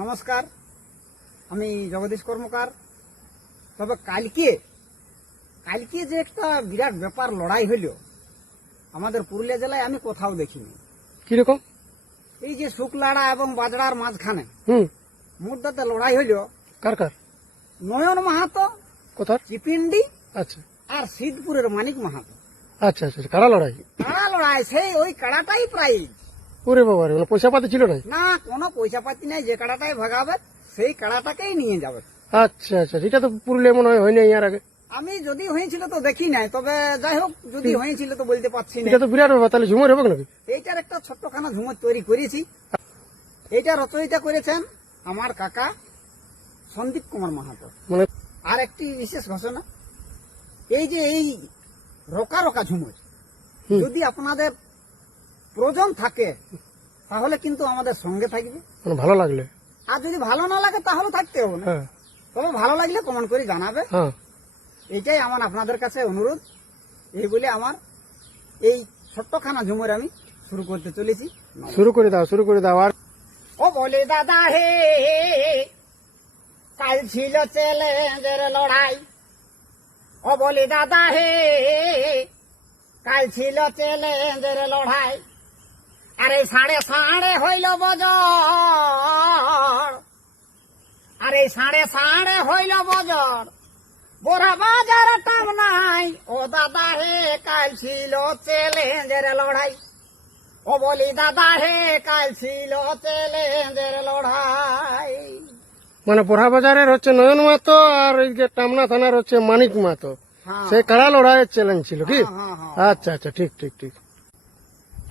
নমস্কার, আমি জগদীশ কর্মকার। তবে কালকে যে একটা বিরাট ব্যাপার লড়াই হইল আমাদের পুরুলিয়া জেলায় আমি কোথাও দেখিনি। কিরকম? এই যে শুকলাড়া এবং বাজড়ার মাঝখানে মুদ্রাতে লড়াই হইল। কার কার? নয়ন মাহাতো কোথার? চিপিন্ডি আচ্ছা আর সিদ্ধপুরের মানিক মাহাতো। আচ্ছা আচ্ছা, কারা লড়াই? কাড়া লড়াই, সেই ওই কাড়াটাই প্রাইজ। ওরে বাবা রে, পয়সা পাতি ছিল নাই? না, কোনো পয়সা পাতি নাই, যে কাড়াটাই ভাগাবে সেই কাড়াটাকেই নিয়ে যাবে। আচ্ছা আচ্ছা, এটা তো পুরুলিয়া মনে হয় হয়নি এর আগে। আমি যদি হয়েছিল তো দেখি নাই, তবে যাই হোক যদি হয়েছিল তো বলতে পারছি না। এটা তো বিরাট ব্যাপার, তাহলে ঝুমুর হবে নাকি? এইটার একটা ছোট্টখানা ঝুমুর তৈরি করেছি। এইটা রচয়িতা করেছেন আমার কাকা সন্দীপ কুমার মাহাতো। মানে আর একটি বিশেষ ঘোষণা, এই যে এই রোকা রোকা ঝুমুর যদি আপনাদের প্রয়োজন থাকে তাহলে কিন্তু আমাদের সঙ্গে থাকবে, মানে ভালো লাগলে। আর যদি ভালো না লাগে তাহলে থাকতে হবে না। হ্যাঁ তবে ভালো লাগলে কমেন্ট করে জানাবে। হ্যাঁ, এইটাই আমার আপনাদের কাছে অনুরোধ। এই বলে আমার এই ছোট্টখানা ঝুমুর আমি শুরু করতে চলেছি। শুরু করে দাও। আর ও বলে দাদা হে, কাল ছিল চ্যালেঞ্জের লড়াই। ও বলে দাদা হে, কাল ছিল চ্যালেঞ্জের লড়াই। আরে সাড়ে সাড়ে হইল বজর, আরে সাড়ে সাড়ে হইল বজর, বোরা বাজার টাম নাই। ও দাদা হে, কাল ছিল চ্যালেঞ্জের লড়াই। ও বলি দাদা হে, কাল ছিল চ্যালেঞ্জের লড়াই। মানে পোড়া বাজারের হচ্ছে নয়ন মাহাতো, আর এই যে টামনা থানার হচ্ছে মানিক মাহাতো। হ্যাঁ, সেই কারা লড়াইয়ের চ্যালেঞ্জ ছিল কি? হ্যাঁ, হ্যাঁ। আচ্ছা আচ্ছা, ঠিক ঠিক ঠিক।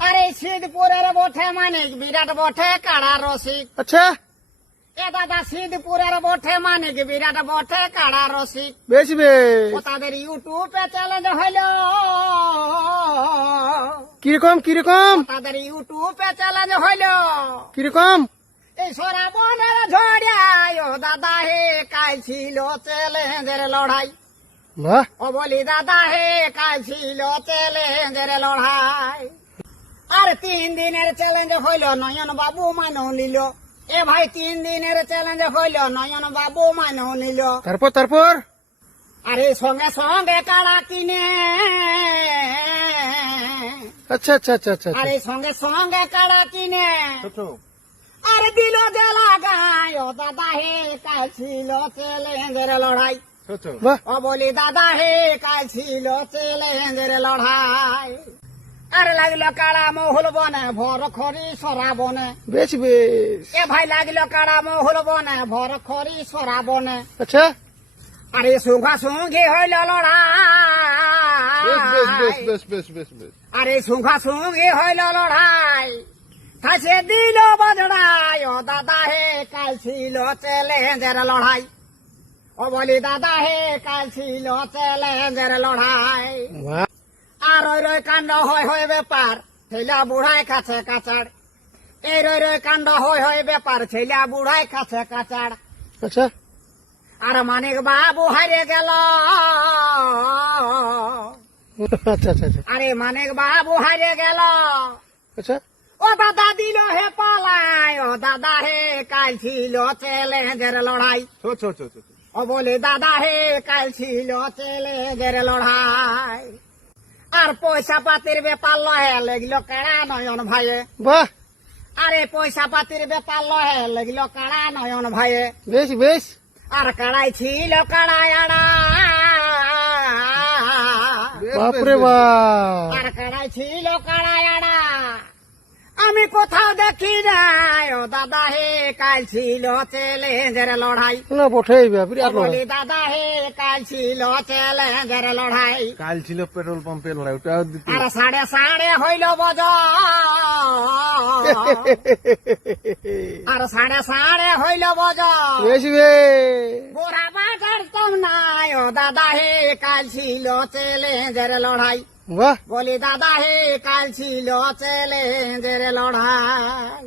আরে সিদ্ধপুরের বটে মানিক, বিরাট বটে কাড়া রসিক। আচ্ছা, এ দাদা সিদ্ধপুরের বটে মানিক, বিরাট বটে কাড়া রসিক। বেশ বেশ। ও তাদের ইউটিউবে চ্যালেঞ্জ হইল, কিরকম কিরকম তাদের ইউটিউবে চ্যালেঞ্জ হইল। কিরকম? এই সরাবনের ঝড়াই, ও দাদা হে, কাল ছিল চ্যালেঞ্জের লড়াই। বাহ, ও বলি দাদা হে, কাল ছিল চ্যালেঞ্জের লড়াই। আর 3 দিনের চ্যালেঞ্জ হইল, নয়ন বাবু মানো নিল। এ ভাই 3 দিনের চ্যালেঞ্জ হইল, নয়ন বাবু মানো নিল। তারপর আরে সঙ্গে সঙ্গে কাড়া কিনে, আচ্ছা আচ্ছা আচ্ছা আচ্ছা আরে সঙ্গে সঙ্গে কাড়া কিনে, আরে দিল জেলা গায়। ও দাদা হে, কাল ছিল চ্যালেঞ্জের লড়াই। বাহ, ও বলি দাদা হে, কাল ছিল চ্যালেঞ্জের লড়াই। আর লাগলো কাড়া মহুল বনে, ভর খরি সরা বনে। বেশ বেশ। এ ভাই লাগলো কাড়া মহুল বনে, ভর খরি সরা বনে। আচ্ছা, আরে সুঘা সুঙ্গি হইল লড়াই, আরে সুঘা সুঙ্গি হইল লড়াই। কাছে দিল বজড়াই। ও দাদা হে, কাল ছিল চ্যালেঞ্জের লড়াই। ও বলি দাদা হে, কাল ছিল চ্যালেঞ্জের লড়াই। বাহ, আর রই কাণ্ড হয় ব্যাপার, ছেলা বুড়াই কাছে কাছাড়। এই রই কাণ্ড হয় ব্যাপার, ছেলা বুড়াই কাছে কাছাড়। আচ্ছা আর মানিক বাবু হারিয়ে গেল, আচ্ছা আচ্ছা আচ্ছা আরে মানিক বাবু হারিয়ে গেল। আচ্ছা, ও দাদা দিল হে পালাই। ও দাদা হে, কাল ছিল চ্যালেঞ্জের লড়াই। ও বলে দাদা হে, কাল ছিল চ্যালেঞ্জের লড়াই। আর পয়সা পাতির ব্যাপার লহে, লেগলো কাড়া নয়ন ভাইয়ে। বাহ, আরে পয়সা পাতির ব্যাপার লহে, লেগলো কাড়া নয়ন ভাইয়ে। বেশ বেশ। আর কাড়াই ছিল কাড়াই আড়া, বাপরে বাপ, আর কাড়াই ছিল কাড়াই আড়া। আমি কোথাও দেখি নাই। ও দাদা হে, কাল ছিল চ্যালেঞ্জের লড়াই। না বটেই বিরাট লড়াই। বলি দাদা হে, কাল ছিল চ্যালেঞ্জের লড়াই। কাল ছিল পেট্রোল পাম্পের লড়াই, ওটা আর সাড়ে সাড়ে হইল বজর, আর সাড়ে সাড়ে হইল বজর। বেশ বেশ। বোরা বাজার তম নাই। ও দাদা হে, কাল ছিল চ্যালেঞ্জের লড়াই। বাহ, বলি দাদা হে, কাল ছিল চ্যালেঞ্জের লড়াই।